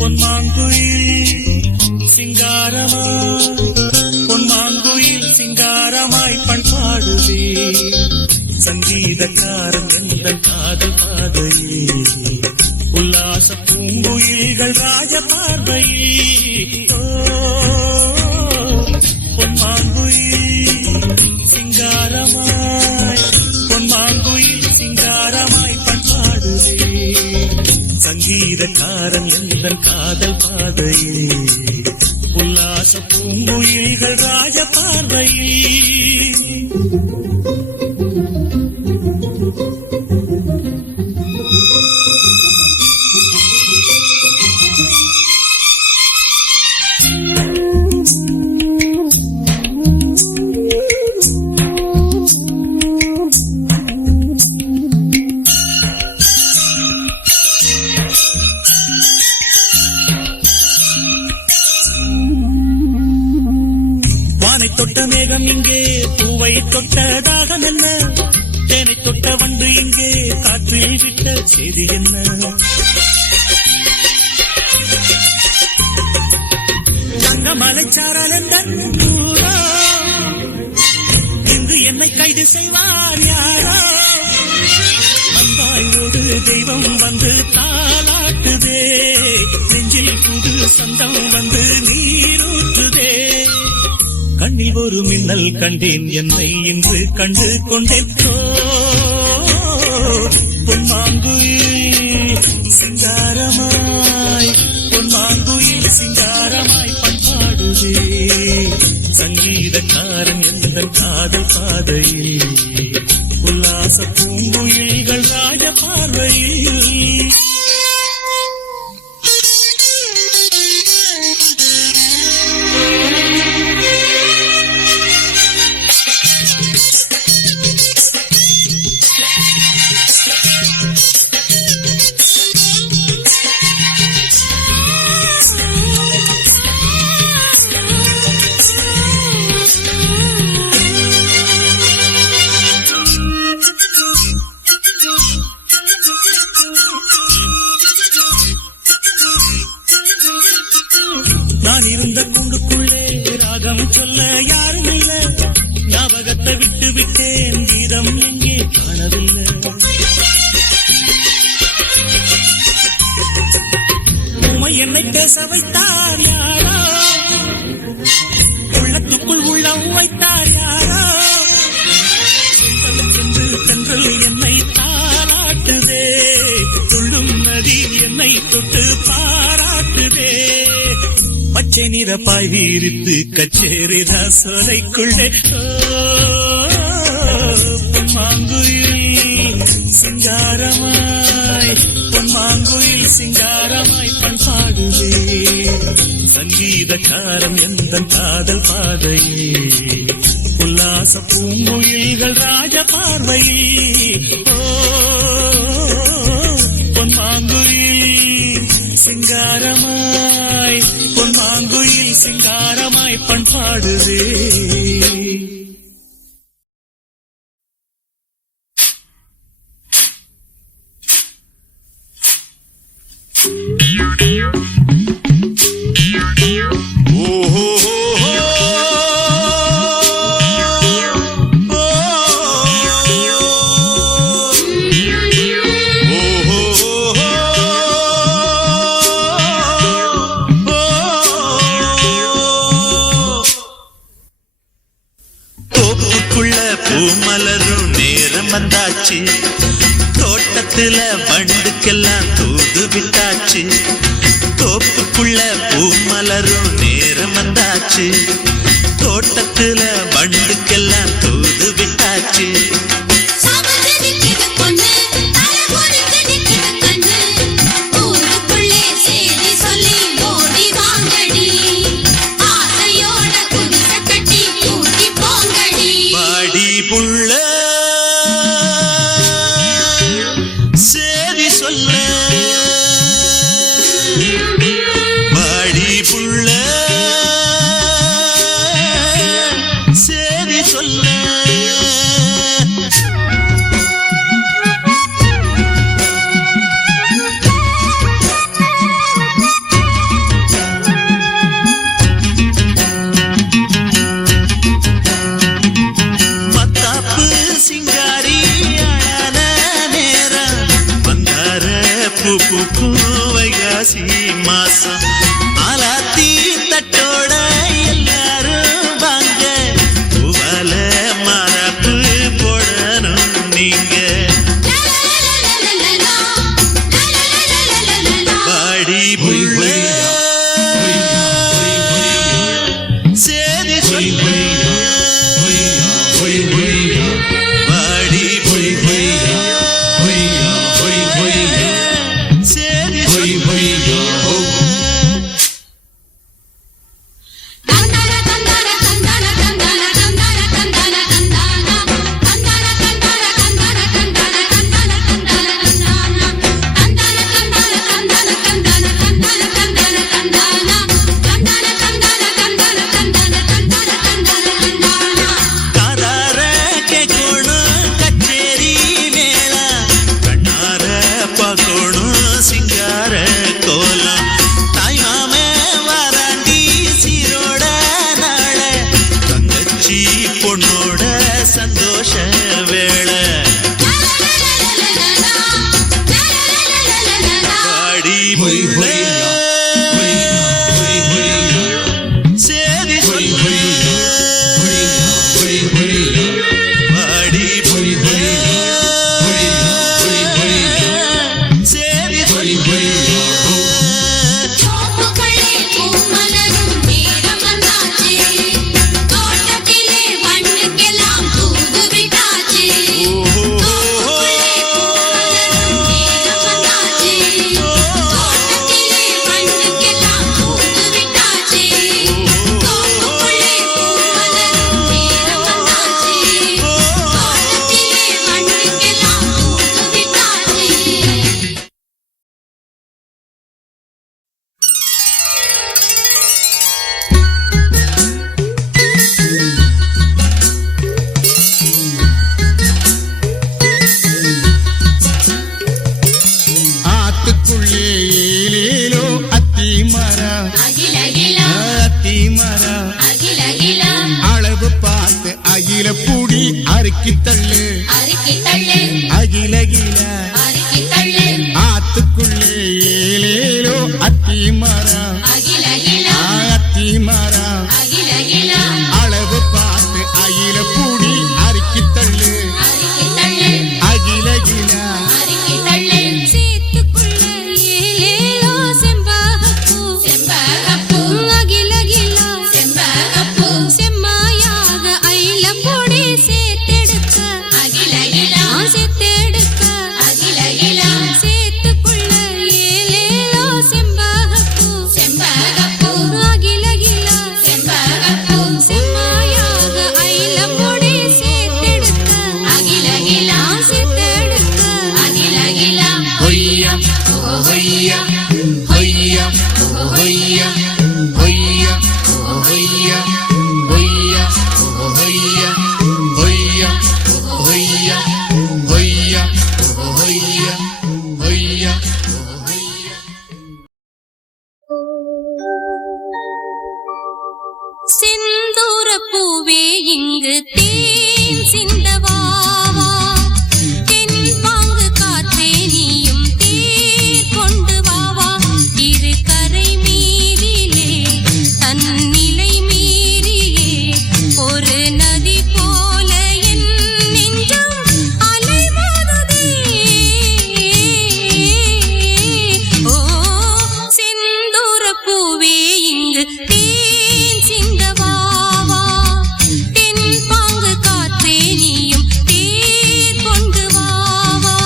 பொன்மாங்குயில் சிங்காரமாய் பொன்மாங்குயில் சிங்காரமாய் பண்பாடுவே சங்கீதக்காரன் எந்த காதல் பாதையே உல்லாச பூங்குயில்கள் ராஜ பார்வையே பொன்மாங்குயில் சிங்காரமாய் பொன்மாங்குயில் சிங்காரமாய் பண்பாடுவே சங்கீதக்காரன் எந்த காதல் பாதையே உல்லாச பூங்குயில்கள் ராஜ பார்வையே தொட்ட மேகம் இங்கே பூவை தொட்ட தாகம் என்ன தேனை தொட்ட வண்டு இங்கே காற்றில் விட்ட செய்தி என்ன தங்க மலைச்சாரல் இங்கு என்னை கைது செய்வார் யாரோ அன்பாய் ஒரு தெய்வம் வந்து தாளாட்டுதே நெஞ்சில் புது சொந்தம் வந்து நீரூற்றுதே கண்ணில் ஒரு மின்னல் கண்டேன் என்னை இன்று கண்டு கொண்டேன் பொன்மாங்குயில் சிங்காரமாய் பொன்மாங்குயில் சிங்காரமாய் பண்பாடுவே சங்கீதக்காரன் எந்த காதல் பாதையில் உல்லாச பூங்குயில்கள் ராஜ பார்வையில் நான் இருந்த கூண்டுக்குள்ளே ராகம் சொல்ல யாரும் இல்ல ஞாபகத்தை விட்டு விட்டேன் கீதம் எங்கே காணவில்லை உமை என்னை பேச வைத்தார் யாரோ உள்ளத்துக்குள் உள்ளம் வைத்தார் யாரோ என்று தென்றல் என்னை தாராட்டுதே துள்ளும் நதி என்னை தொட்டு பாராட்டுதே பச்சை நிற பாய் வீரித்து கச்சேரி ராசோலைக்குள்ளே பொன்மாங்குயில் சிங்காரமாய் பொன்மாங்குயில் சிங்காரமாய் பண்பாடுவே சங்கீதக்காரன் எந்த காதல் பாதையே உல்லாச பூங்குயில்கள் ராஜ பார்வையே பொன்மாங்குயில் சிங்காரமாய் பொன்மாங்குயில் சிங்காரமாய் பண்பாடுவே பூமலரும் நேரம் வந்தாச்சு தோட்டத்துல வண்டுக்கெல்லாம் தூது விட்டாச்சு தோப்புக்குள்ள பூமலரும் நேரம் வந்தாச்சு தோட்டத்துல வண்டுக்கெல்லாம் தூது விட்டாச்சு வைகாசி மாசம் ஆலாத்தி தட்டோட எல்லாரும் வாங்க பூவால மரப்பு போடணும் நீங்க பாடி புள்ள சேதி சொல்ல பொண்ணோட சந்தோஷ வேளை பாடி புள்ள சேதி சொல்ல பாடி புள்ள சேதி சொல்ல அளவு பார்த்து அகில பூடி அறுக்கி தள்ளு அகில கில ஆத்துக்குள்ளே ஏலேலோ அத்தி மரம் அத்தி மரம் அளவு பார்த்து அகில பூடி அறுக்கி தள்ளு அகில கில செந்தூர பூவே இங்கு தேன் சிந்தவாவா தென் பாங்கு காற்றே நீயும் தேர் கொண்டு வாவா இரு கரை மீறிலே தன்னிலை மீறியே ஒரு நதி போல என் நெஞ்சம் அலைமோதுதே ஓ செந்தூர பூவே இங்கு தேன் சிந்தவாவா தென் பாங்கு காற்றே நீயும் தேர் கொண்டு வாவா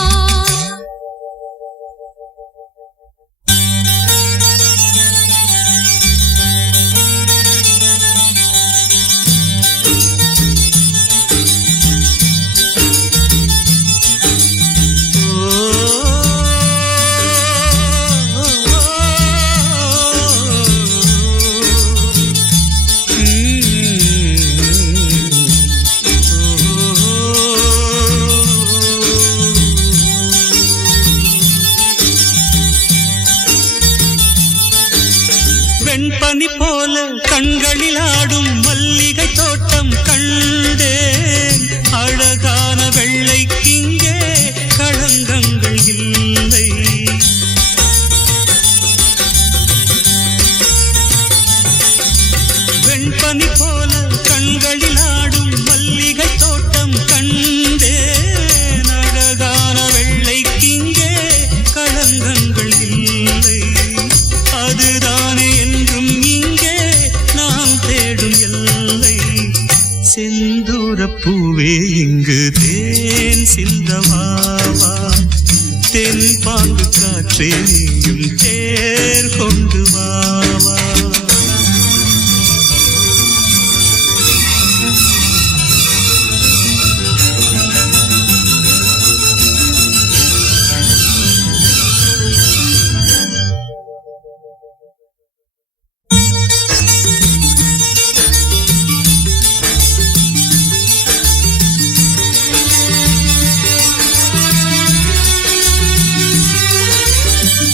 வெண்பனி போல கண்களில் ஆடும் மல்லிகை தோட்டம் கண்டேன் அழகான வெள்ளைக்கிங்கே களங்கங்கள் இல்லை தென்பாங்கு காற்றே நீயும் தேர் கொண்டு வாவா.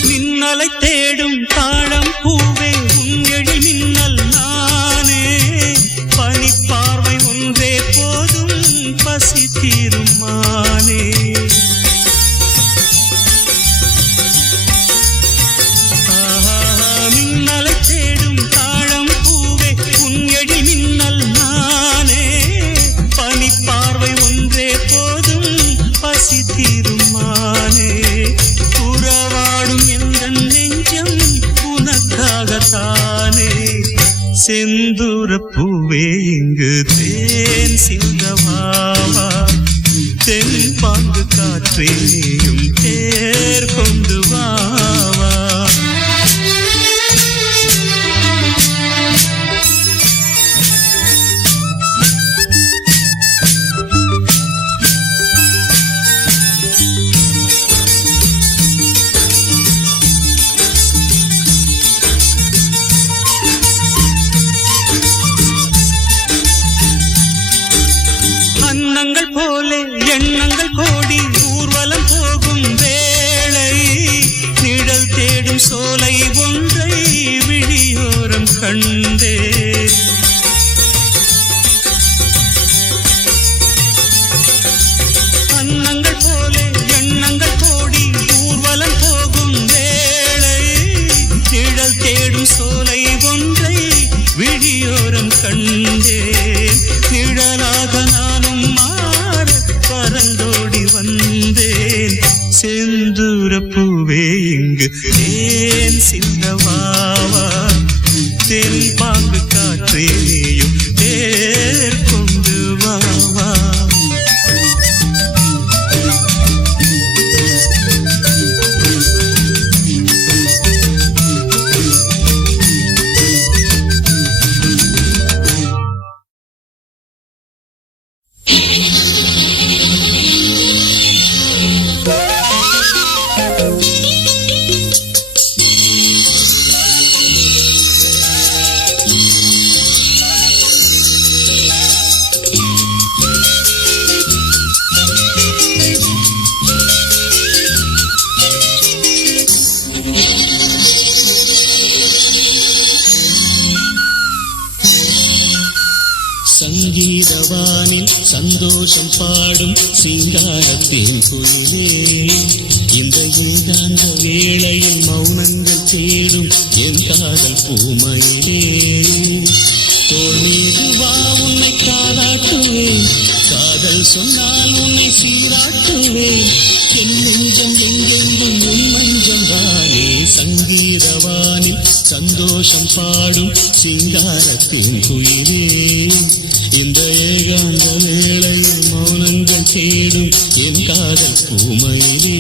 மின்னலை தேடும் தாழம் பூவே உங்கெழி மின்னல் நானே. பனிப்பார்வை ஒன்றே போதும் பசி தீரும் மானே. மின்னலை தேடும் தாழம் பூவே உங்கெழி மின்னல் நானே. பனிப்பார்வை ஒன்றே போதும் பசி தீரும் மானே. உறவாடும் எந்த நெஞ்சம் உனக்காகத்தானே. செந்தூர பூவே இங்கு தேன் சிந்தவாவா. தென்பாங்கு காற்றே நீயும் தேர் கொண்டு வாவா. அன்னங்கள் போலே எண்ணங்கள் கோடி ஊர்வலம் போகும் வேளை. நிழல் தேடும் சோலை ஒன்றை விழியோரம் கண்டே. அன்னங்கள் போலே எண்ணங்கள் கோடி ஊர்வலம் போகும் வேளை. நிழல் தேடும் சோலை ஒன்றை விழியோரம் கண்டே. நிழலாக நானும் மாற பறந்தோடி வந்தேன். செந்தூர பூவே இங்கு தேன் சிந்தவாவா. தென்பாங்கு காற்றே நீயும் தேர் கொண்டு வாவா. சங்கீதவானில் சந்தோஷம் பாடும் சிங்காரத்தேன் குயிலே. இந்த ஏகாந்த வேளையில் மௌனங்கள் தேடும் என் காதல் பூமையிலே. தோள் மீது வா உன்னை காலாட்டுவேன். காதல் சொன்னால் உன்னை சீராட்டுவேன். என் நெஞ்சம் எங்கெங்கும் உன் மஞ்சம் தானே. சங்கீதவானில் சந்தோஷம் பாடும் சிங்காரத்தேன் குயிலே. இந்த ஏகாந்த வேளையில் மௌனங்கள் தேடும் என் காதல் பூமையிலே.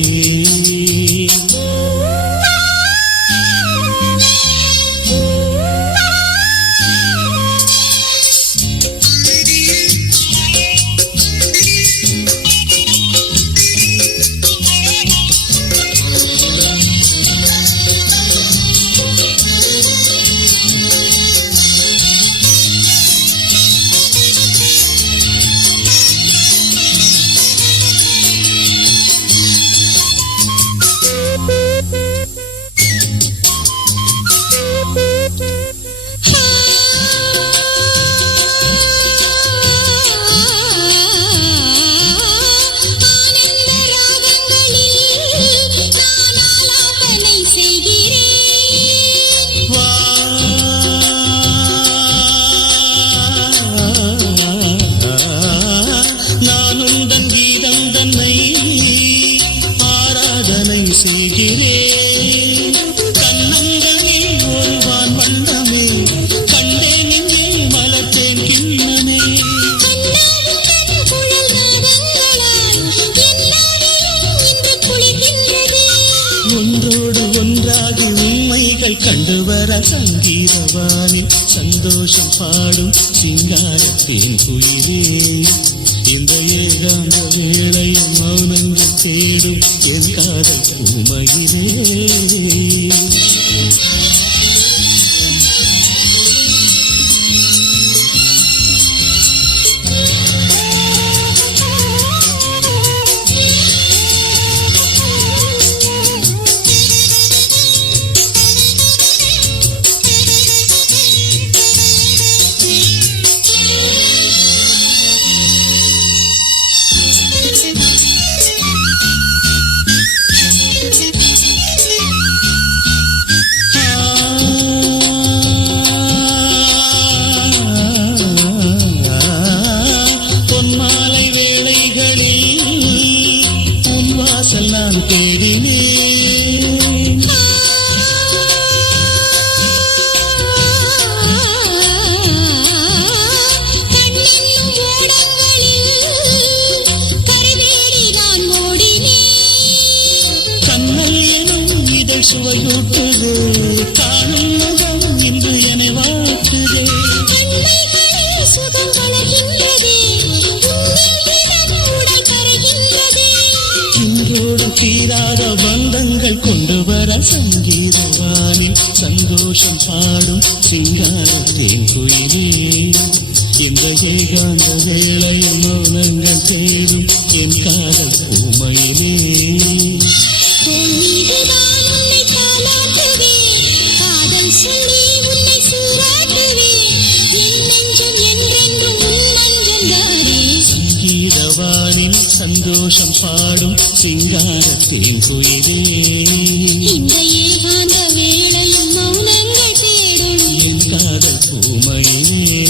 ஒன்றோடு ஒன்றாகி உண்மைகள் கண்டு வர சங்கீதவானில் சந்தோஷம் பாடும் சிங்காரத்தின் குயிலே இந்த ஏகாந்த வேளையில் மௌனங்கள் தேடும் என் காதல் பூமையிலே சுவையூட்டுதே காணும் முகம் இன்று என்னை வாழ்த்துதே சுகம் வளர்கின்றதே உடல் கரைகின்றதே இன்றோடு தீராத பந்தங்கள் கொண்டு வர சங்கீதவானில் சந்தோஷம் பாடும் சிங்காரத்தின் குயிலே இந்த ஏகாந்த வேளையில் மௌனங்கள் தேடும் என் காதல் பூமையிலே சங்கீதவானில் சந்தோஷம் பாடும் சிங்காரத்தின் குயிலே இந்த ஏகாந்த வேளையில் மௌனங்கள் தேடும் என் காதல் பூமையிலே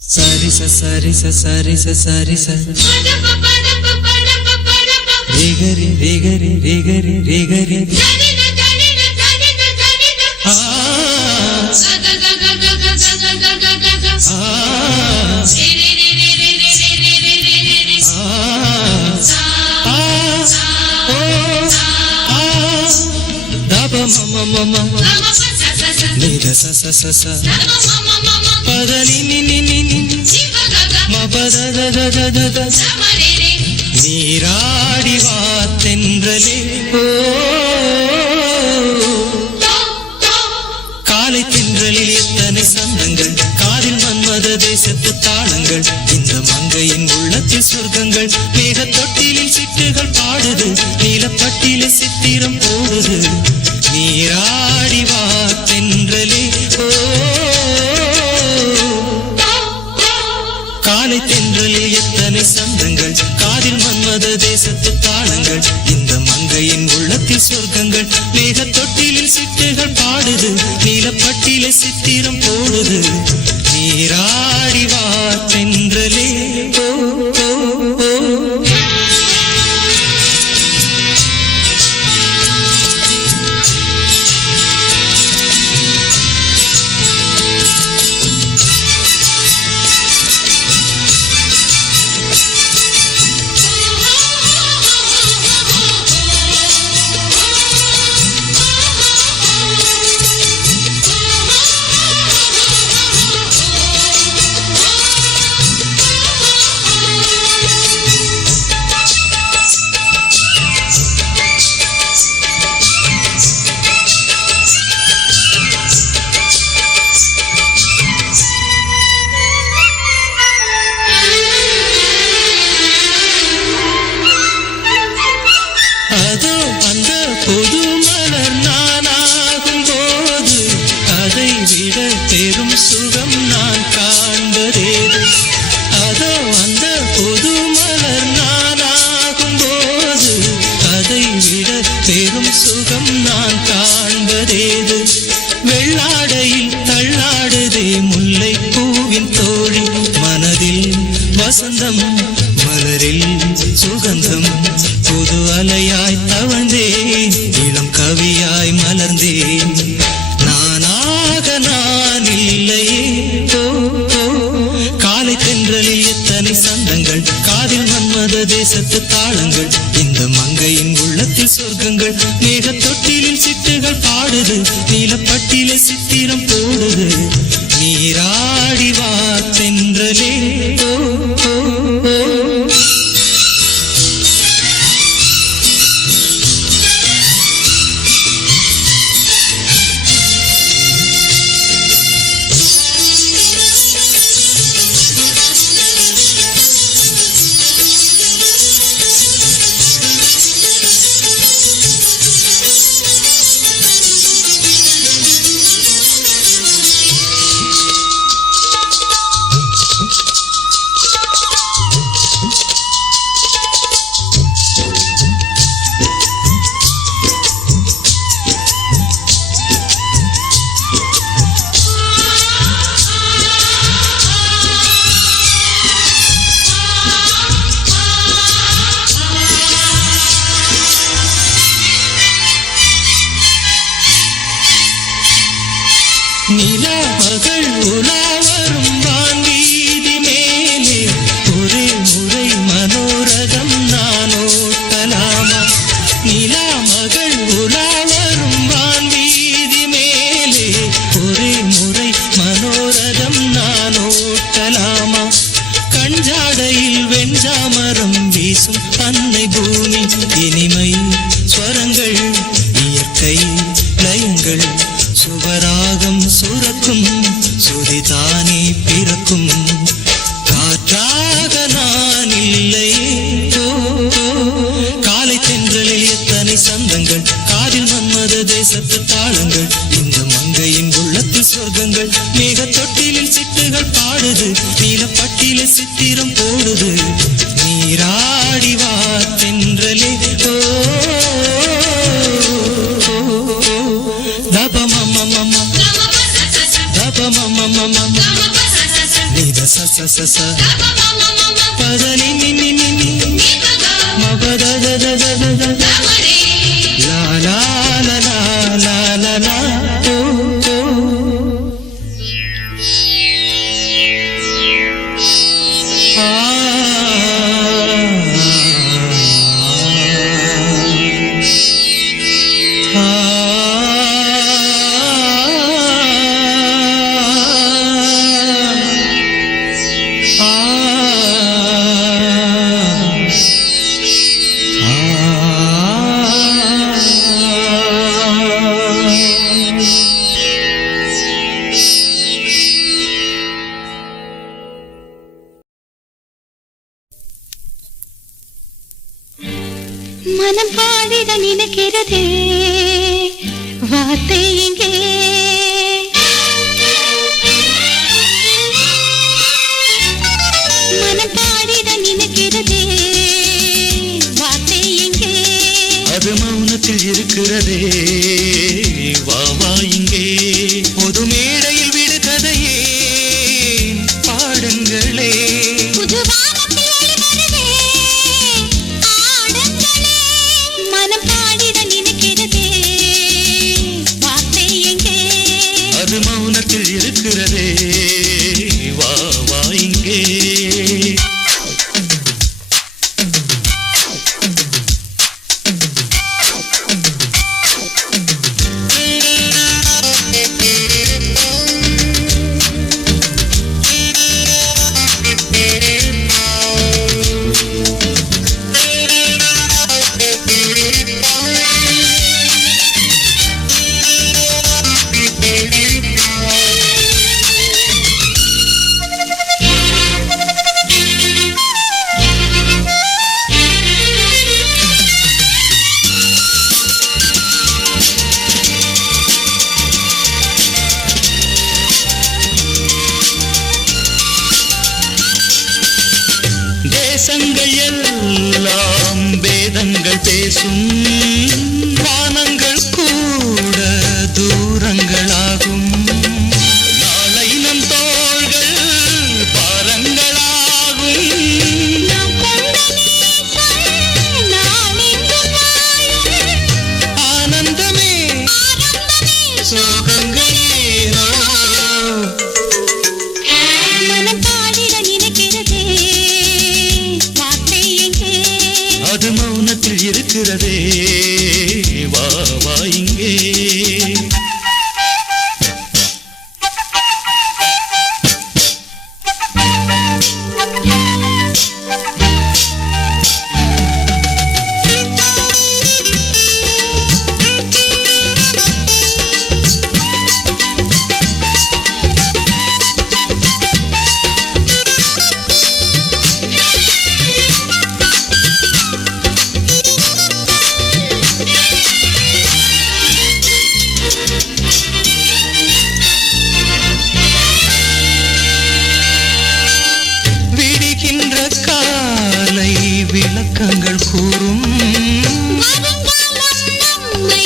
சரிச சரிச சரிச சரிச ரேகரி ரேகரி ரேகரி ரேகரி நீராடி வாத்தென்றலே காலை தென்றலில் எத்தனை சந்தங்கள் காதில் மன்மத தேசத்து தாளங்கள் இந்த மங்கையின் உள்ளத்தில் சொர்க்கங்கள் மேக தொட்டிலில் சிட்டுகள் பாடுது நீலப்பட்டில சித்திரம் போடுது நீராடி வாத்தென்றலே காலை தென்றலில் எத்தனை சந்தங்கள் காதில் மன்மத தேசத்து தாளங்கள் இந்த மங்கையின் உள்ளத்தில் சொர்க்கங்கள் மேக தொட்டிலில் சிட்டுகள் பாடுது நீலப்பட்டில சித்திரம் போடுது நீராடி வாத்தென்றலே வசந்தம் மலரில் சுகந்தம் புது அலையாய் தவழ்ந்தேன் இளம் கவியாய் மலர்ந்தேன் நானாக நான் இல்லையே காலை தென்றலில் எத்தனை சந்தங்கள் காதில் மன்மத தேசத்து தாளங்கள் இந்த மங்கையின் உள்ளத்தில் சொர்க்கங்கள் மேக தொட்டிலில் சிட்டுகள் பாடுது நீலப்பட்டில சித்திரம் போடுது நீராடி வா தென்றலே நிலா மகள் உலா வரும் வான்வீதி மேலே ஒரே முறை மனோரகம் நான் ஓட்டலாமா நிலா மகள் உலா வரும் வான்வீதி மேலே ஒரே முறை மனோரகம் நான் ஓட்டலாமா கஞ்சாடையில் வெஞ்சாமரம் வீசும் அன்னை பூமி இனிமை ஸ்வரங்கள் இயற்கை லயங்கள் சுவராகம் சுரக்கும் சுதிதானே பிறக்கும் காற்றாக நான் இல்லை காலை தென்றலில் எத்தனை சந்தங்கள் காதில் மன்மத தேசத்து தாளங்கள் இந்த மங்கையின் உள்ளத்தில் சொர்க்கங்கள் மேக தொட்டிலில் சிட்டுகள் பாடுது நீலப்பட்டில சித்திரம் போடுது நீராடி வா தென்றலே பதனி நினி நினி மபதததததத லா லா லா லா லா லா மனம் பாடிட நினைக்கிறதே வார்த்தை எங்கே மனம் பாடிட நினைக்கிறதே வார்த்தை எங்கே அது மௌனத்தில் இருக்கிறதே வா வா இங்கே பொது மேடையில் விடு கதையே பாடுங்களே புது வானத்தில் ஒளி வருதே ஆடுங்களே மனம் பாடிட நினைக்கிறதே வார்த்தை எங்கே அது மௌனத்தில் இருக்கிறதே வா வா இங்கே தேசங்கள் எல்லாம் வேதங்கள் பேசும் வானங்கள் கூட தூரங்களாகும் நாளை நம் தோள்கள் பாரங்களாகும் நாம் கொண்ட நேசம் நாம் எங்கும் வாழும் ஆனந்தமே சோகங்களேனோ மனம் பாடிட நினைக்கிறதே வார்த்தை இருக்கிறதே வா வா இங்கே விளக்கங்கள் கூறும் நம்மை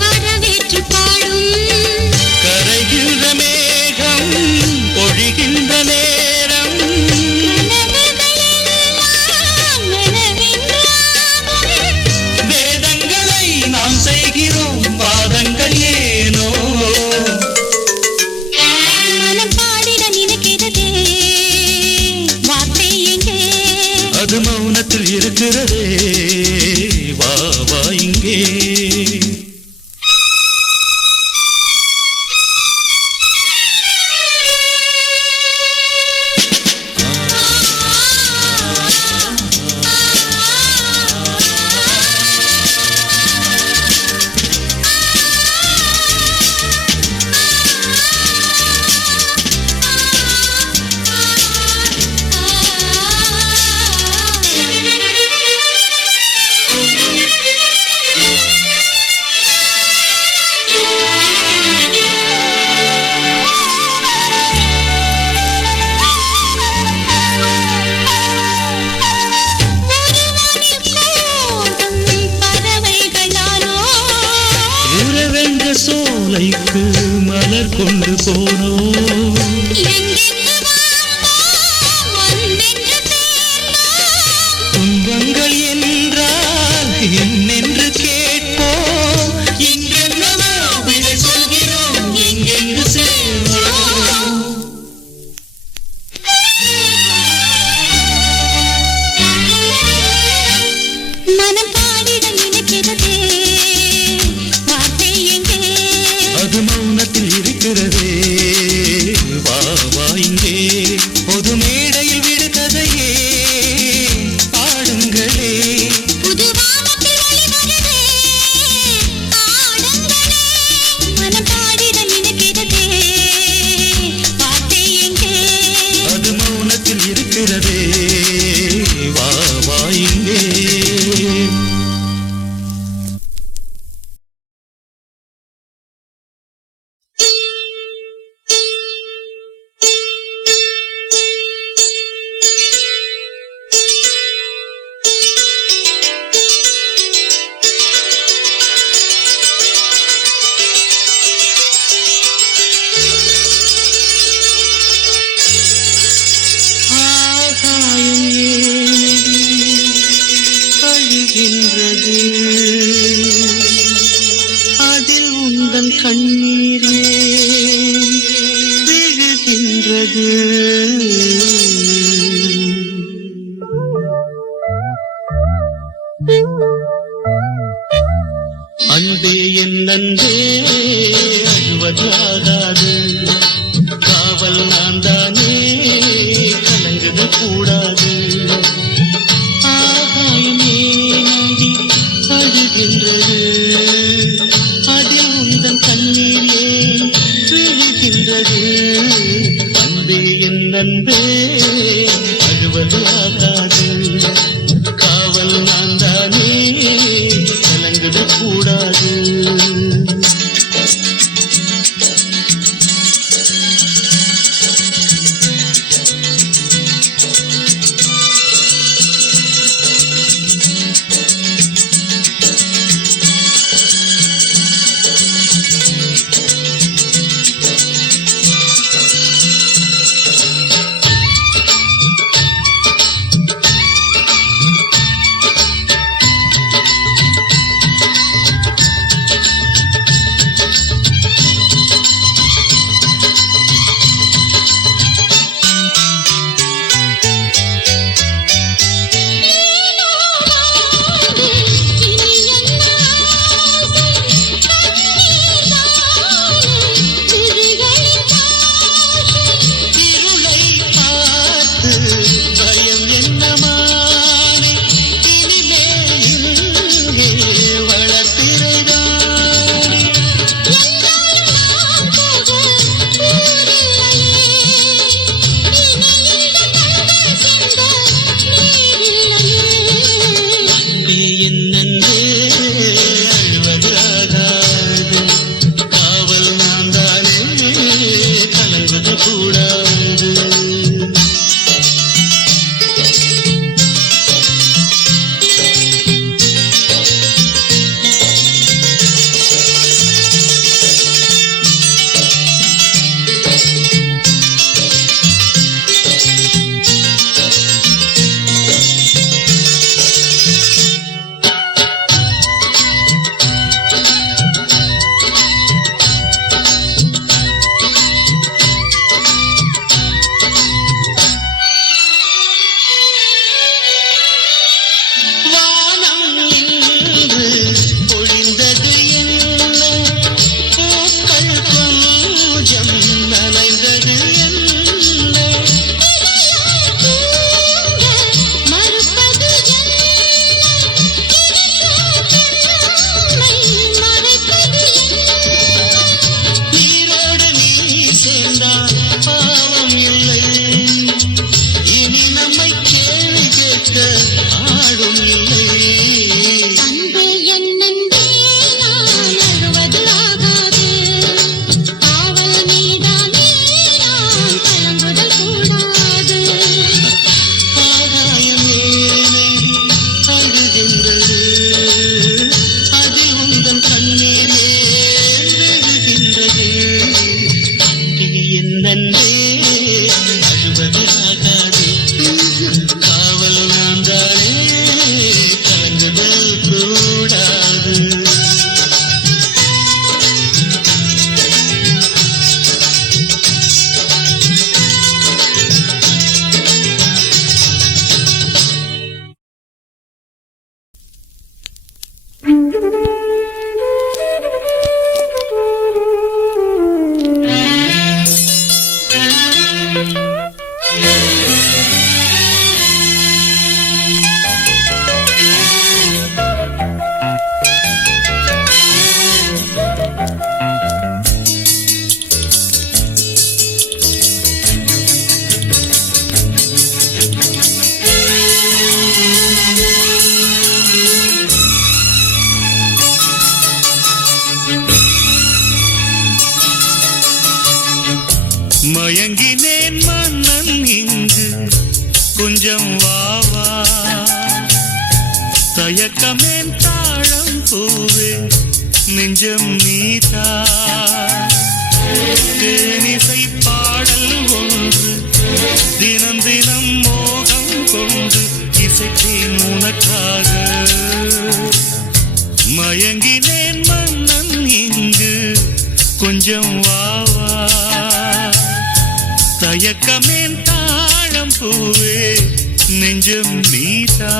வரவேற்று பாடும் கரைகின்ற மேகம் பொழிகின்ற நேரம் வேதங்களை நாம் செய்கிறோம் வாதங்கள் ஏனோ மனம் பாடிட நினைக்கிறதே வார்த்தை எங்கே அது மௌனத்தில் இருக்கிறதே வா வா இங்கே சோலைக்கு மலர் கொண்டு போனோம் துன்பங்கள் என்றால் என்னென்று கேட்போம் இங்கென்னவோ விடை சொல்கிறோம் எங்கெங்கு சேர்வோம் மனம் பாடிட நினைக்கிறதே வார்த்தை எங்கே அது மௌனத்தில் இருக்கிறதே வா வா இங்கே பொது மேடையில் விடு கதையே பாடுங்களே புது வானத்தில் ஒளி வருதே ஆடுங்களே மனம் பாடிட நினைக்கிறதே வார்த்தை எங்கே அது மௌனத்தில் இருக்கிறதே வா வா இங்கே அதில் உந்தன் கண்ணீரே விழுகின்றது அன்பே என் நன்றே அழுவதாகாது காவல் நான் தானே கலங்குது கூடாது ஆகாயமே நடி அழுகின்றது அதில் உந்தன் கண்ணீரே விழுகின்றது அன்பே என் நன்பே அழுவது ஆகாது காவல் நான் தானே கலங்குது கூடாது யாரும் இல்லை. அன்பே என் நண்பே நான் அழுவது ஆகாது காவல் நீதானே நான் கலங்குதல் கூடாது ஆகாயம் ஏனடி அழுகின்றது அதில் உந்தன் கண்ணீர் ஏன் விழுகின்றது என் நண்பே அழுவது ஆகாது காவல் நான் தானே கலங்குதல் கூடாது. மயங்கினேன் மன்னன் இங்கு கொஞ்சம் வாவா தயக்கமேன் தாழம் பூவே நெஞ்சம் நீதா தேனிசை பாடல் ஒன்று தினம் தினம் மோகம் கொண்டு இசைத்தேன் உனக்காக மயங்கினேன் மன்னன் இங்கு கொஞ்சம் வாவா தயக்கமேன் தாழம் பூவே நெஞ்சம் நீதா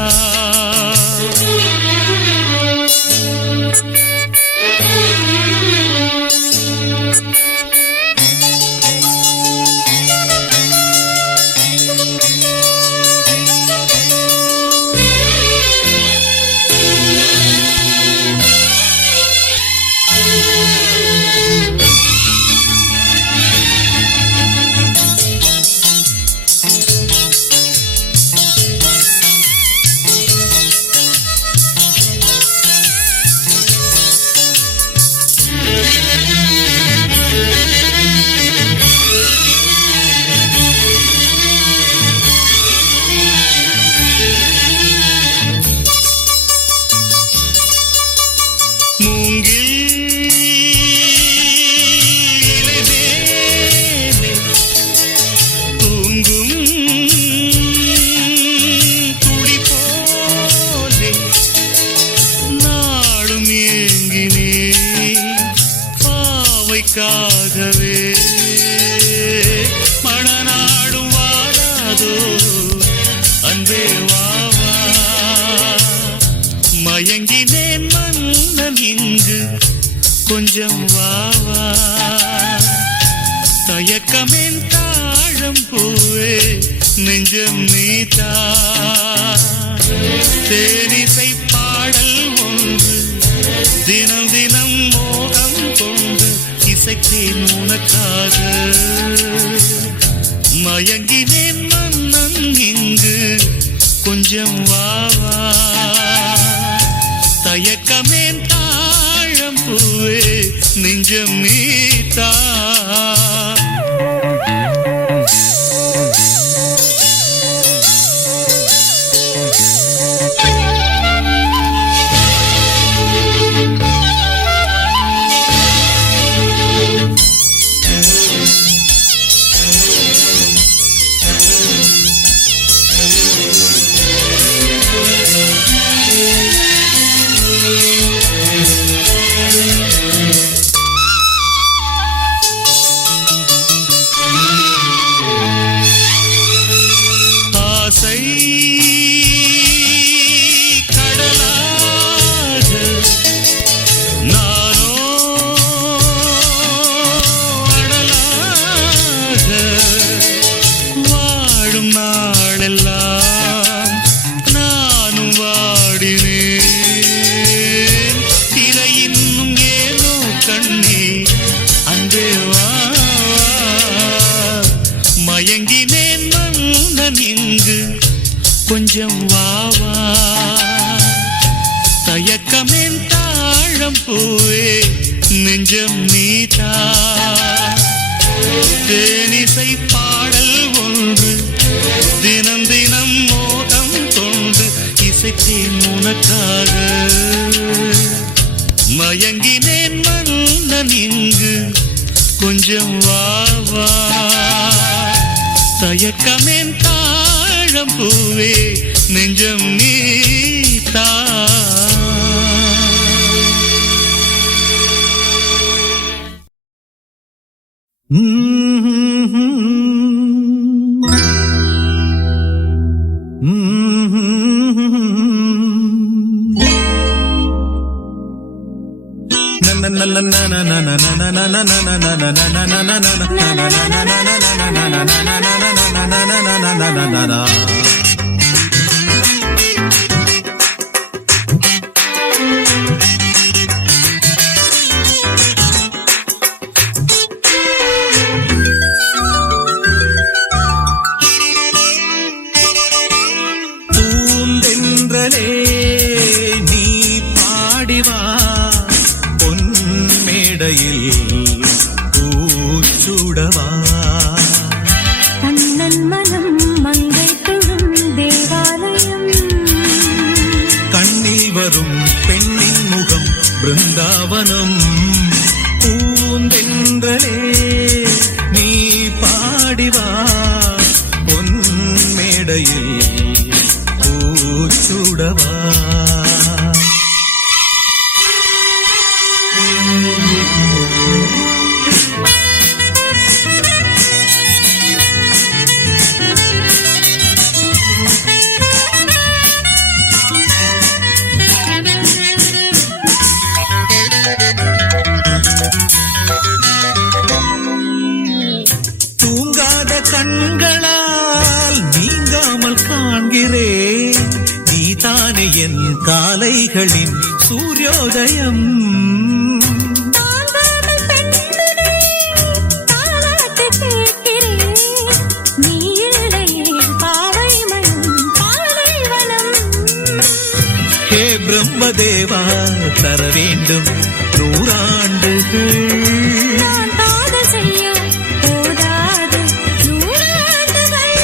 மயங்கினேன் மன்னன் இங்கு கொஞ்சம் வாவா தயக்கமேன் தாழம் பூவே நெஞ்சம் நீதா தேனிசை பாடல் ஒன்று தினம் தினம் மோகம் கொண்டு இசைத்தேன் உனக்காக மயங்கினேன் மன்னன் இங்கு கொஞ்சம் வாவா தயக்கமேன் தாழம் பூவே நெஞ்சம் நீதா மயங்கினேன் மன்னன் இங்கு கொஞ்சம் வாவா தயக்கமேன் தாழம் பூவே நெஞ்சம் நீதா தேனிசை பாடல் ஒன்று தினம் தினம் மோகம் தொண்டு இசைத்தேன் உனக்காக மயங்கினேன் மன்னன் இங்கு கொஞ்சம் வா தயக்கமேன் தாழம் பூவே நெஞ்சம் நீதா பூந்தென்றலே நீ பாடிவா பொன்மேடையில் பூச்சுடவா கண்ணன் மனம் மங்கை தொழும் தேவாலயம் கண்ணில் வரும் பெண்ணின் முகம் பிருந்தாவனம் பூந்தென்றலே நீ பாடிவா பொன்மேடையில் பூச்சுடவா தூங்காத கண்களால் நீங்காமல் காண்கிறேன் நீதானே என் காலைகளின் சூரியோதயம் தாங்காமல் பெண்ணுடே தாலாட்டு கேட்கிறேன் நீ இல்லையே பாவை மனம் பாலைவனம் ஹே பிரம்மதேவா தர வேண்டும் 100 ஆண்டுகள் நான் காதல் செய்ய போதாது 100 ஆண்டுகள்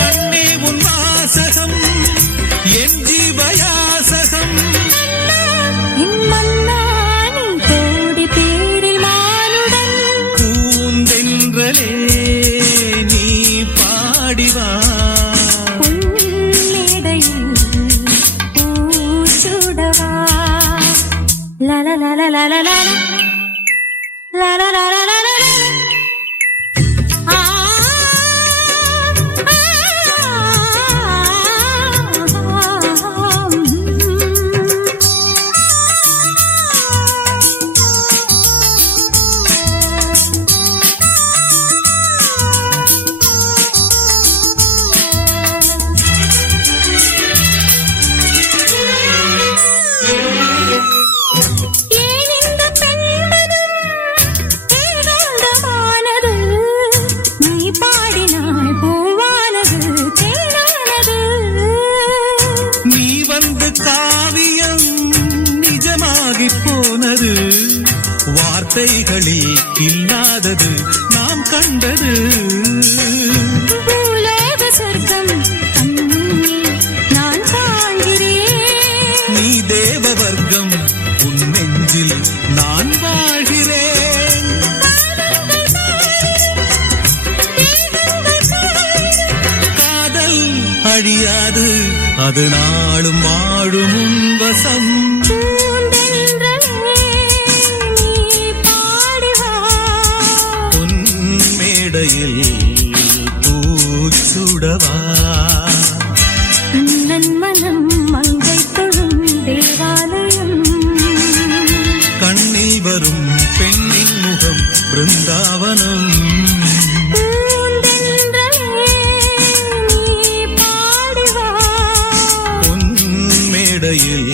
கண்ணே உன் வாசகம் என் ஜீவயாசகம் என் மன்னா நீ கோடி பேரில் மானுடன் பூந்தென்றலே நீ பாடிவா பொன்மேடையில் பூச்சுடவா லா லா லா லா லா லா லா லா லா லா லா லா லா ஆ ஏன் இந்த பெண்மனம் ஏகாந்தமானது நீ பாடினாய் பூவானது தேனானது நீ வந்து காவியம் நிஜமாகி போனது வார்த்தைகளில் இல்லாதது நாம் கண்டது பூலோக சொர்க்கம் கண்ணில் நான் காண்கிறேன் நீ தேவ வர்க்கம் உன் நெஞ்சில் நான் வாழ்கிறேன் காதல் அழியாது அது நாளும் வாழும் உன் வசம் பூந்தென்றலே நீ பாடிவா பொன் மேடையில் பூச்சுடவா கண்ணன் மனம் மங்கை தொழும் தேவாலயம் கண்ணில் வரும் பெண்ணின் முகம் பிருந்தாவனம் பூந்தென்றலே நீ பாடிவா பொன் மேடையில்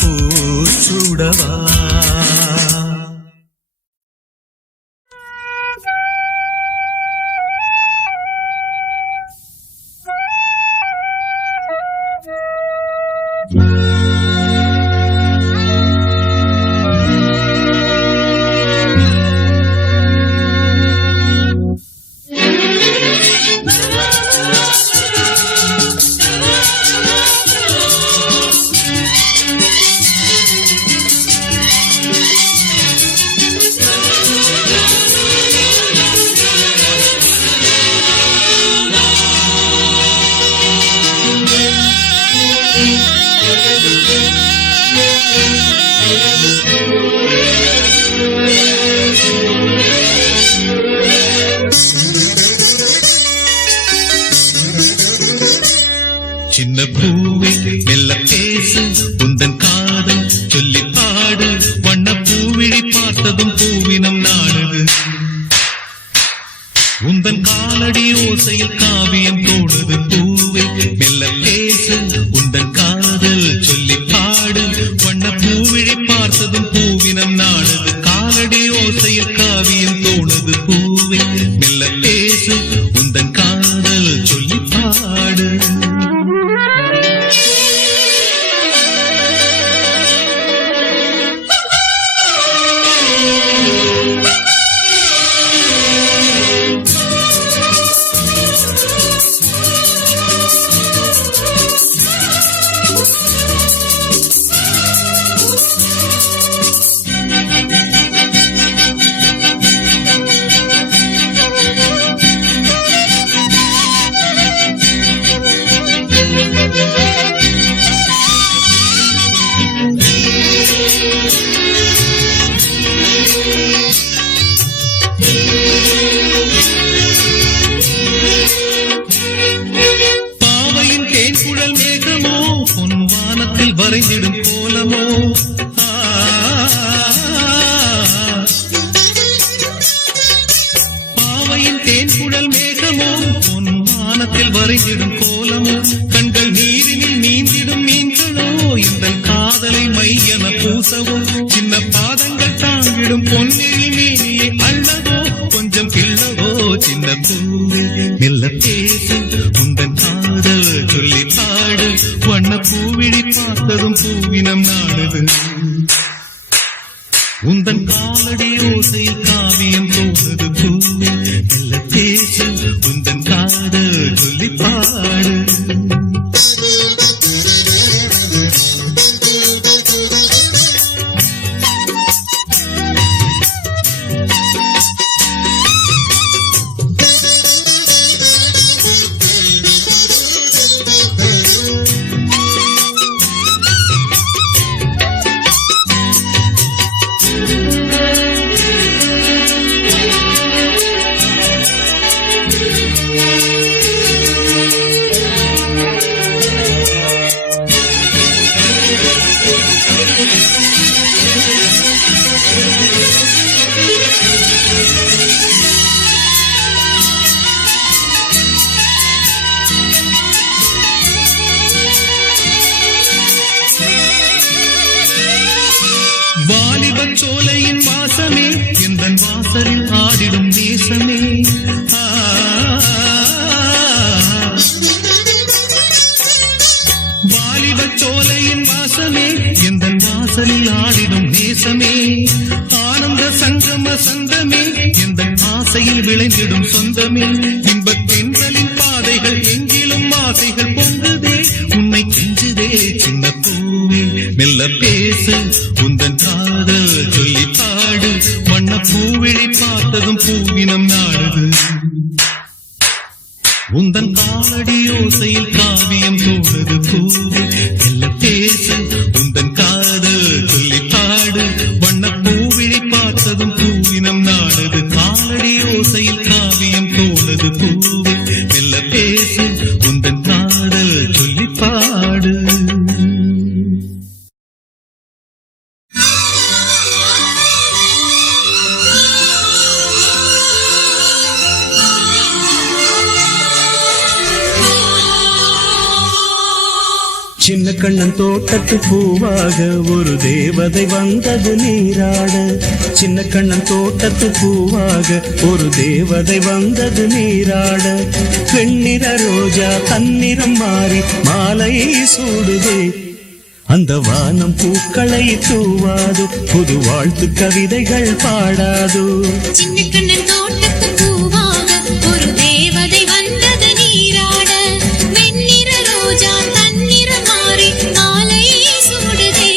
பூச்சுடவா Thank you. சின்ன பூவே மெல்ல பேசு உந்தன் காதல் சொல்லி பாடு வண்ண பூவிழி பார்த்ததும் பூவினம் நாடுது உந்தன் காலடி ஓசையில் காவியம் தோடுது பூவே மெல்ல பேசு உந்தன் காதல் சொல்லி பாடு வண்ண பூவிழி பார்த்ததும் பூவினம் நாடுது காலடி ஓசையில் காவியம் தோணுது பூவே மெல்ல பேசு உந்தன் காதல் சொல்லி பாடு வரைந்திடும் கோலமோ பாவையின் தேன்குழல் மேகமோ பொன் வானத்தில் வரைந்திடும் கோலமோ கண்கள் நீரினில் நீந்திடும் மீன்களோ இந்த காதலை மையென பூசவோ சின்ன பாதங்கள் தாங்கிடும் பொன்னில் மேனியை அள்ளவோ கொஞ்சம் கிள்ளவோ சின்ன பூவே மெல்ல பேசு உந்தன் காதல் சொல்லி பாடு வண்ண பூவிழி பார்த்ததும் பூவினம் நாடுது உந்தன் காலடி ஓசையில் காவியம் தோணுது பூவே மெல்ல பேசு உந்தன் காதல் சொல்லி பாடு வாலிபச் சோலையின் வாசமே எந்தன் வாசலில் ஆடிடும் நேசமே வாலிபச் சோலையின் வாசமே எந்தன் வாசலில் ஆடிடும் நேசமே ஆனந்த சங்கம சந்தமே எந்தன் ஆசையில் விளைந்திடும் சொந்தமே இன்பத் தென்றலின் பாதைகள் எங்கிலும் ஆசைகள் பொங்குதே உன்னை கெஞ்சுதே சின்ன பூவே மெல்ல பேசு உந்தன் காதல் சொல்லி பாடு வண்ண பூவிழி பார்த்ததும் பூவினம் நாடுது உந்தன் காலடி ஓசையில் காவியம் தோணுது பூவே மெல்ல பேசு உந்தன் காதல் சொல்லி பாடு வண்ண பூவிழி பார்த்ததும் பூவினம் நாடுது காலடி ஓசையில் காவியம் தோணுது பூவே மெல்ல பேசு உந்தன் காதல் சொல்லி பாடு சின்ன கண்ணன் தோட்டத்து பூவாக ஒரு தேவதை வந்தது நீராட சின்ன கண்ணன் தோட்டத்து பூவாக ஒரு தேவதை வந்தது நீராட வெண்ணிற ரோஜா தன்னிறம் மாறி மாலையை சூடுதே அந்த வானம் பூக்களை தூவாது புது வாழ்த்து கவிதைகள் பாடாது சின்ன கண்ணன் தோட்டத்து பூவாக ஒரு தேவதை வந்தது நீராட வெண்ணிற ரோஜா தன்னிற மாறி மாலையை சூடுதே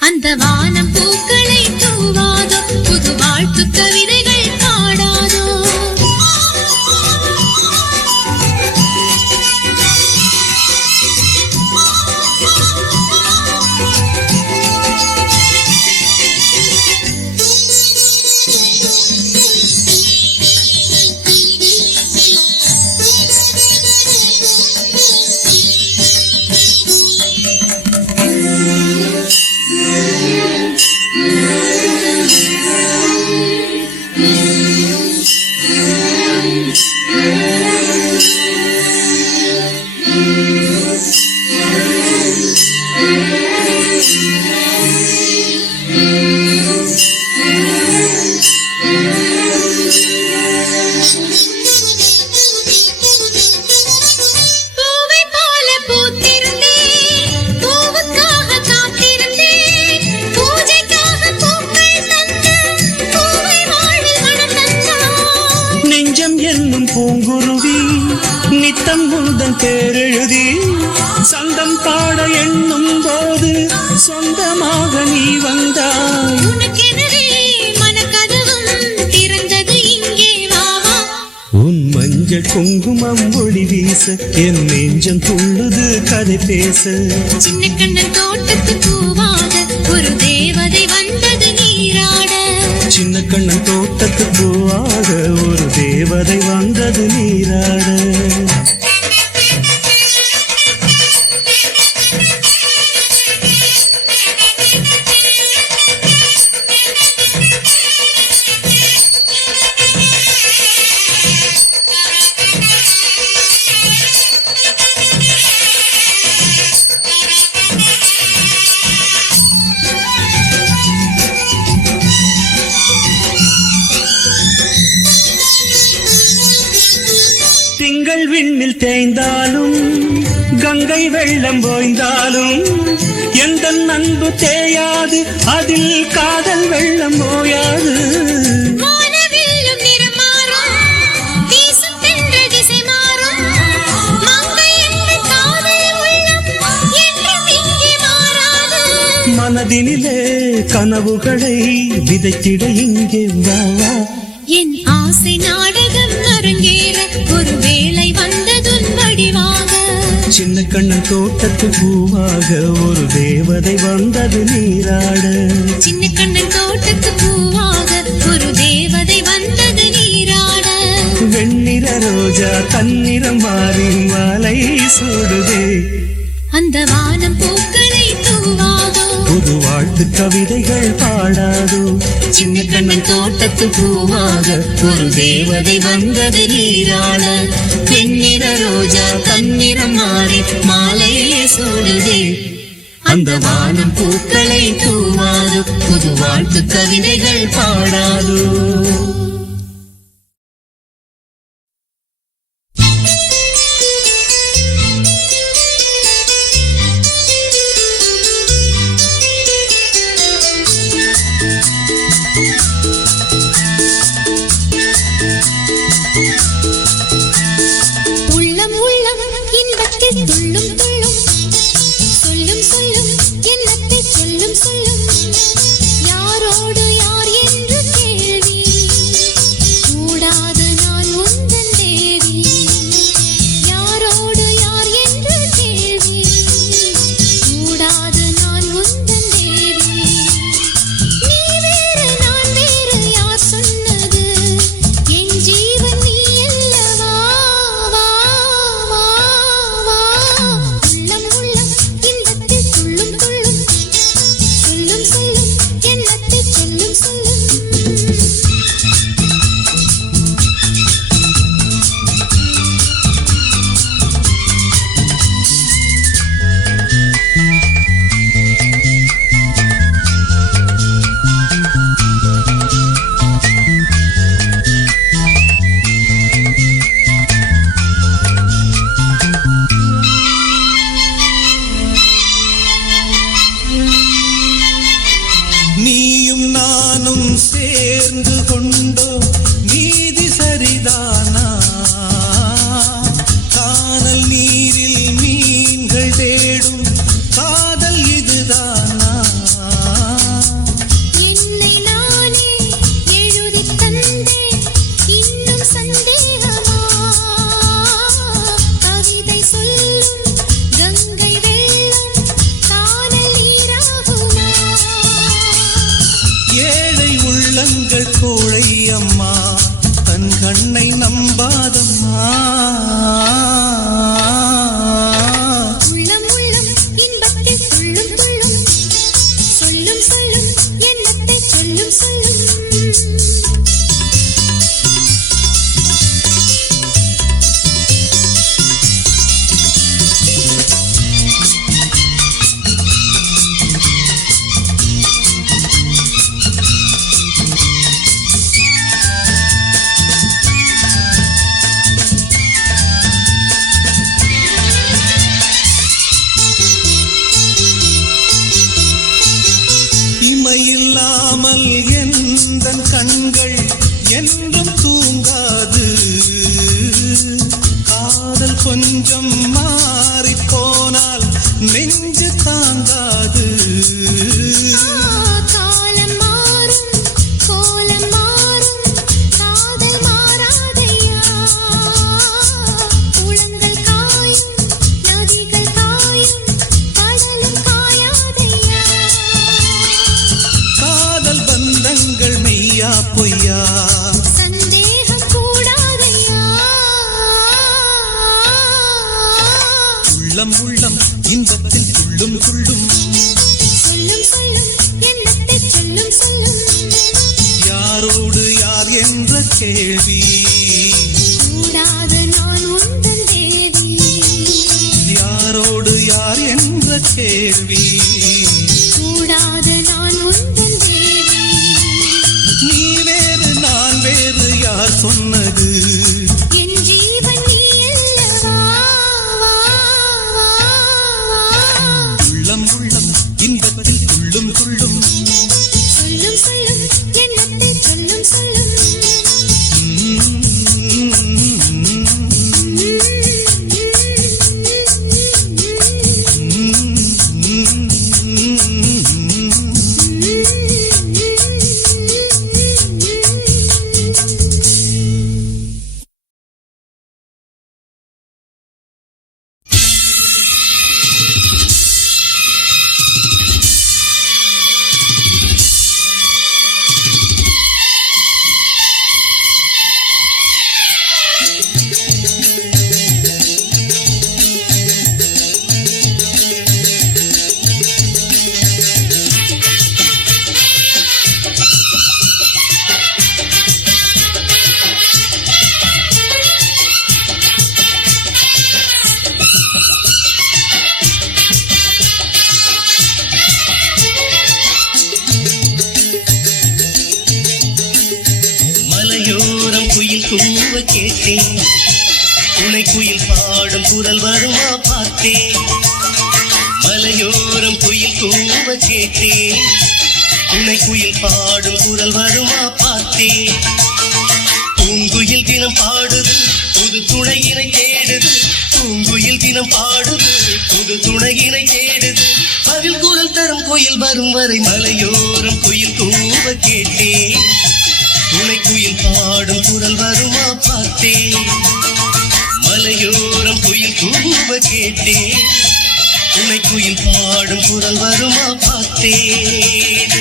அந்த வானம் பூக்களை தூவாதோ புது வாழ்த்து கவிதைகள் பாடாதோ எண்ணும் போது சொந்தமாக நீ வந்தாய். உனக்கெனவே மனக்கதவும் திறந்தது இங்கே வா வா. உன் மஞ்சள் குங்குமம் ஒளி வீச என் நெஞ்சம் துள்ளுது கதை பேச. சின்ன கண்ணன் தோட்டத்து பூவாக ஒரு தேவதை வந்தது நீராட. சின்ன கண்ணன் தோட்டத்து பூவாக ஒரு தேவதை வந்தது நீராட. திங்கள் விண்ணில் தேய்ந்தாலும் கங்கை வெள்ளம் ஓய்ந்தாலும் எந்த அன்பு தேயாது, அதில் காதல் வெள்ளம் ஓயாது. வானவில்லும் நிறம் மாறும், வீசும் தென்றல் திசை மாறும். மங்கை என்ற காதல் உள்ளம் என்றும் இங்கே மாறாது. மனதினிலே கனவுகளை விதைத்திட இங்கே வா வா. என் ஆசை நாடகம் அரங்கேற ஒரு வேளை வந்ததுன் வடிவாக. சின்ன கண்ணன் தோட்டத்து பூவாக ஒரு தேவதை வந்தது நீராட. சின்ன கண்ணன் தோட்டத்து பூவாக ஒரு தேவதை வந்தது நீராட. வெண்ணிற ரோஜா தன்னிறம் மாறி மாலை சூடுதே. அந்த வானம் பூக்களை தூவாதோ, புது வாழ்த்து கவிதைகள் பாடாதோ. சின்ன கண்ணன் தோட்டத்து பூவாக ஒரு தேவதை வந்தது நீராட. வெண்ணிற ரோஜா தன்னிறம் மாறி மாலையே சூடுதே. அந்த வானம் பூக்களை தூவாதோ, புது வாழ்த்து கவிதைகள் பாடாதோ. உள்ளம் உள்ளம் இன்பத்தில் துள்ளும் துள்ளும். சொல்லும் சொல்லும் எண்ணத்தை சொல்லும் சொல்லும். யாரோடு யார் என்று கேள்வி, கூடாது நான் உந்தன் தேவி. யாரோடு யார் என்று கேள்வி, கூடாது நான் உந்தன் தேவி. நீ வேறு நான் வேறு யார் சொன்னது, என் ஜீவன் நீ அல்லவா. வா வா வா. உள்ளம் உள்ளம் இன்பத்தில் துள்ளும் துள்ளும். சொல்லும் சொல்லும் எண்ணத்தை சொல்லும் சொல்லும். நீயும் நானும் சேர்ந்து கொண்டோம், நீதி சரிதானா? கானல் நீரில் மீன்கள் தேடும் காதல் இதுதானா? என்னை நானே எழுதித் தந்தேன், இன்னும் சந்தேகமா? கவிதை சொல்லும் கங்கை வெள்ளம் கானல் நீராகுமா? ஏழை உள்ளங்கள் கோழை அம்மா, தன் கண்ணை நம்பாதம்மா. உள்ளம் உள்ளம் இன்பத்தில் துள்ளும் துள்ளும். சொல்லும் சொல்லும் எண்ணத்தை சொல்லும் சொல்லும். இமையில்லாமல் எந்தன் கண்கள் என்றும் தூங்காது. காதல் கொஞ்சம் மாறிப் போனால் நெஞ்சு தாங்காது. காலம் மாறும் கோலம் மாறும் காதல் மாறாதையா. குளங்கள் காயும் நதிகள் காயும் கடலும் காயாதையா. காதல் பந்தங்கள் மெய்யா பொய்யா சந்தேகம் கூடாதையா. உள்ளம் உள்ளம் இன்பத்தில் துள்ளும் துள்ளும் சொல்லும் சொல்லும் எண்ணத்தை சொல்லும் சொல்லும் யாரோடு யார் என்ற கேள்வி கூடாது நான் உந்தன் தேவி. யாரோடு யார் என்ற கேள்வி கூடாது நான் உந்தன் தேவி. நீ வேறு நான் வேறு யார் சொன்னது என் ஜீவன் நீ அல்லவா. உள்ளம் உள்ளம் இன்பத்தில் துள்ளும் துள்ளும் சொல்லும் சொல்லும் எண்ணத்தை சொல்லும் சொல்லும் மலையோரம் குயில் கூவ கேட்டேன், துணை குயில் பாடும் குரல் வருமா பார்த்தேன். மலையோரம் குயில் கூவ கேட்டேன், துணை குயில் பாடும் குரல் வருமா பார்த்தேன். பூங்குயில் தினம் பாடுது புது துணையினை தேடுது. பூங்குயில் தினம் பாடுது புது துணையினை தேடுது. பதில் குரல் தரும் குயில் வரும் வரை மலையோரம் குயில் கூவ கேட்டேன், துணை குயில் பாடும் குரல் வருமா பார்த்தேன். மலையோரம் குயில் கூவ கேட்டேன், துணை குயில் பாடும் குரல் வருமா பார்த்தேன்.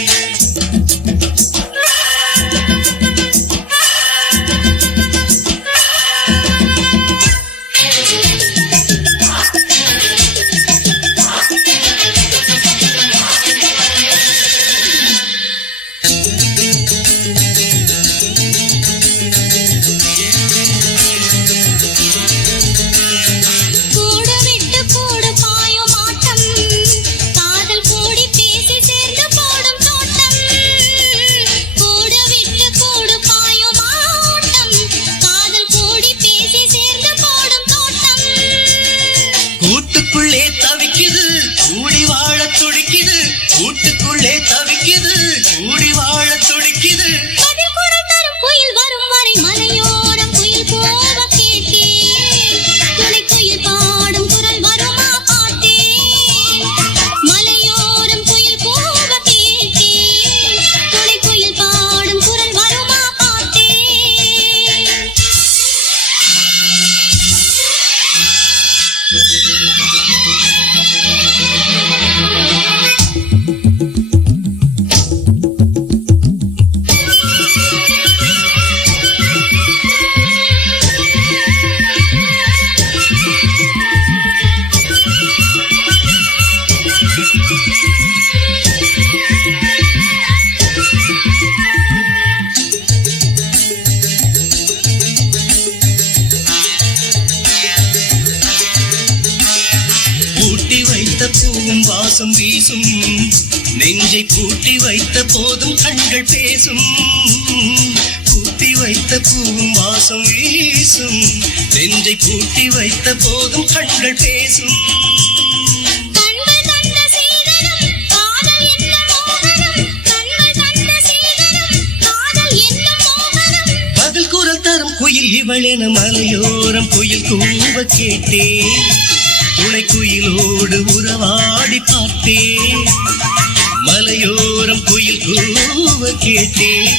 கூட விட்டு கூடு பாயும் ஆட்டம் காதல் கூடி பேசி சேர்ந்து போடும் தோட்டம். கூட விட்டு கூடு பாயும் ஆட்டம் காதல் கூடி பேசி சேர்ந்து போடும் தோட்டம். கூட்டுக்குள்ளே தவிக்குது கூடி வாழ துடிக்குது. கூட்டுக்குள்ளே தவிக்குது கூடி வாழ துடிக்குது. பதில் குரல் தரும் குயில் வரும் வரை மலையோரம் குயில் போவ கேட்டேன், துணை குயில் பாடும் குரல் வருமா பார்த்தேன். மலையோரம் குயில் போவ கேட்டேன், துணை குயில் பாடும் குரல் வருமா பார்த்தேன். பூட்டி வைத்த பூவும் வாசம் வீசும், நெஞ்சை பூட்டி வைத்த போதும் கண்கள் பேசும். பூட்டி வைத்த பூவும் வாசம் வீசும், நெஞ்சை பூட்டி வைத்த போதும் கண்கள் பேசும். கண்கள் தந்த சீதனம் காதல் என்னும் மோகனம். கண்கள் தந்த சீதனம் காதல் என்னும் மோகனம். பதில் குரல் தரும் குயில் இவளென மலையோரம் குயில் கூவ கேட்டேன், துணைக்குயிலோடு உறவாடி பார்த்தேன். மலையோரம் குயில் கூவ கேட்டேன்.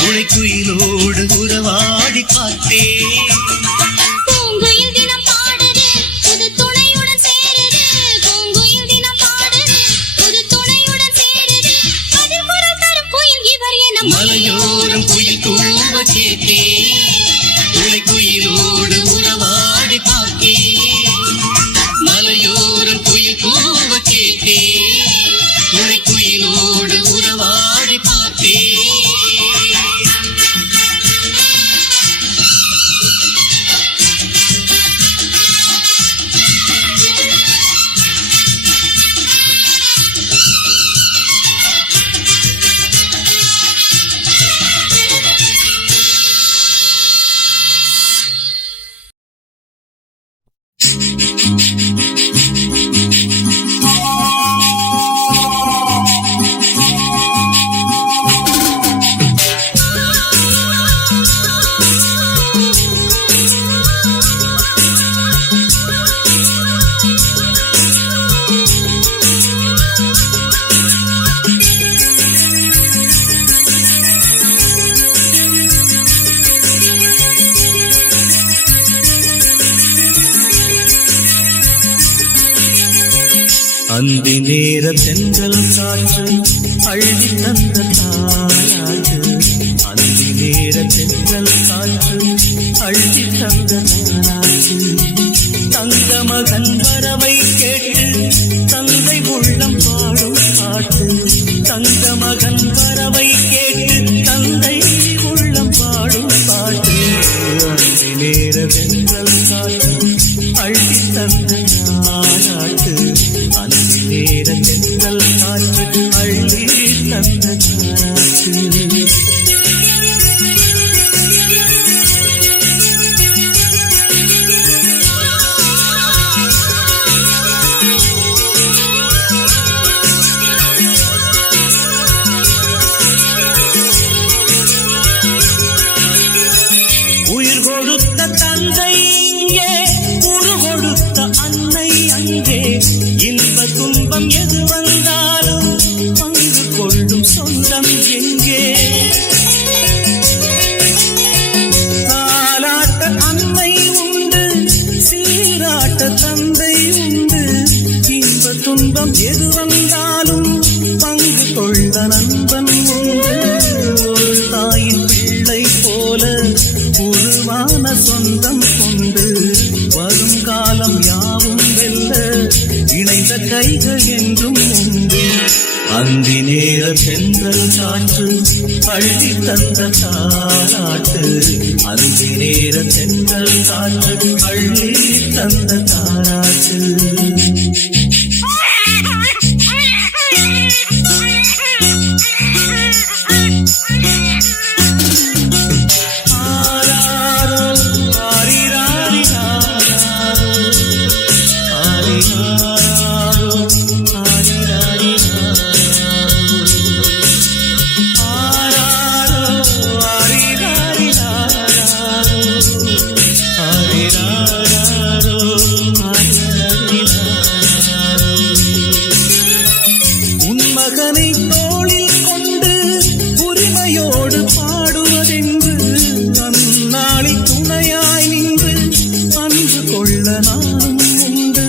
துணைக்குயிலோடு உறவாடி பார்த்தேன். பூங்குயில் தினம் பாடுது புது துணையுடன் சேருது. பூங்குயில் தினம் பாடுது புது துணையுடன் சேருது. அதில் குரல் தரும் குயில் இவர் என மலையோரம் குயில் கூவ கேட்டேன். துணைக்குயிலோடு உறவாடி பார்த்தேன். மலையோரம் குயில் கூவ கேட்டேன். துணைக்குயிலோடு உறவாடி பார்த்தேன். அந்தி நேர தென்றல் காற்று அள்ளி தந்த தாளாட்டு. அந்தி நேர தென்றல் காற்று அள்ளி தந்த தாளாட்டு. தங்க மகன் வரவை கேட்டு தந்தை உள்ளம் பாடும் பாட்டு. தங்க மகன் வரவை கேட்டு தந்தை உள்ளம் பாடும் பாட்டு. அந்தி நேர தென்றல் காற்று அள்ளி தந்த தாளாட்டு. அந்தி நேர தென்றல் காற்று அள்ளி தந்த தாளாட்டு. உயிர் கொடுத்த தந்தை இங்கே, உரு கொடுத்த அன்னை அங்கே. இன்ப துன்பம் எது வந்தாலும் பங்கு கொள்ளும் சொந்தம் எங்கே? தாலாட்ட அன்னை உண்டு, சீராட்ட தந்தை உண்டு. இன்ப துன்பம் எது வந்தாலும் பங்கு கொள்ள நண்பன் உண்டு. ஒரு தாயின் பிள்ளை போல உருவான சொந்தம் கொண்டு வரும் காலம் யாவும் வெல்ல இணைந்த கைகள் என்றும் உண்டு. அந்தி நேர தென்றல் காற்று அள்ளி தந்த தாளாட்டு. அந்தி நேர தென்றல் காற்று அள்ளி தந்த தாளாட்டு. மகனை தோளில் கொண்டு உரிமையோடு பாடுவதென்று அந்நாளில் துணையாய் நின்று அன்பு கொள்ள நானும் உண்டு.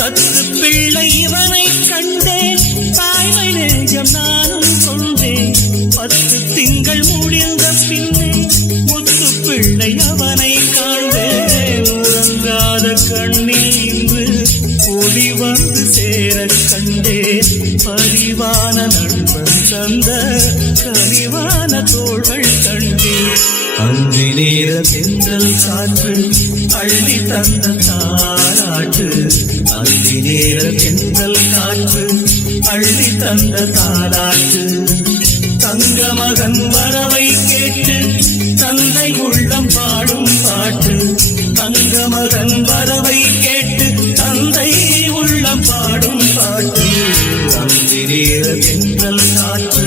தத்து பிள்ளை இவனை கண்டேன், தாய்மை நெஞ்சம் நானும் கொண்டேன். 10 திங்கள் முடிந்த பின்னே முத்து பிள்ளை அவனை காண்பேன். உறங்காத கண்ணில் இன்று ஒளி வந்து சேர கண்டேன். பரிவான நண்பன் தந்த கனிவான தோள்கள் கண்டேன். அந்தி நேர தென்றல் காற்று அள்ளி தந்த தாளாட்டு. அந்தி நேர தென்றல் காற்று அள்ளி தந்த தாளாட்டு. தங்க மகன் வரவை கேட்டு தந்தை உள்ளம் பாடும் பாட்டு. தங்க மகன் வரவை கேட்டு தந்தை உள்ளம் பாடும் பாட்டு. அந்தி நேர தென்றல் காற்று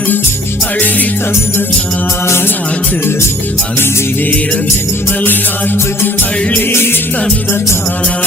அள்ளி தந்த தாளாட்டு. அந்தி நேர தென்றல் காற்று அள்ளி தந்த தாரா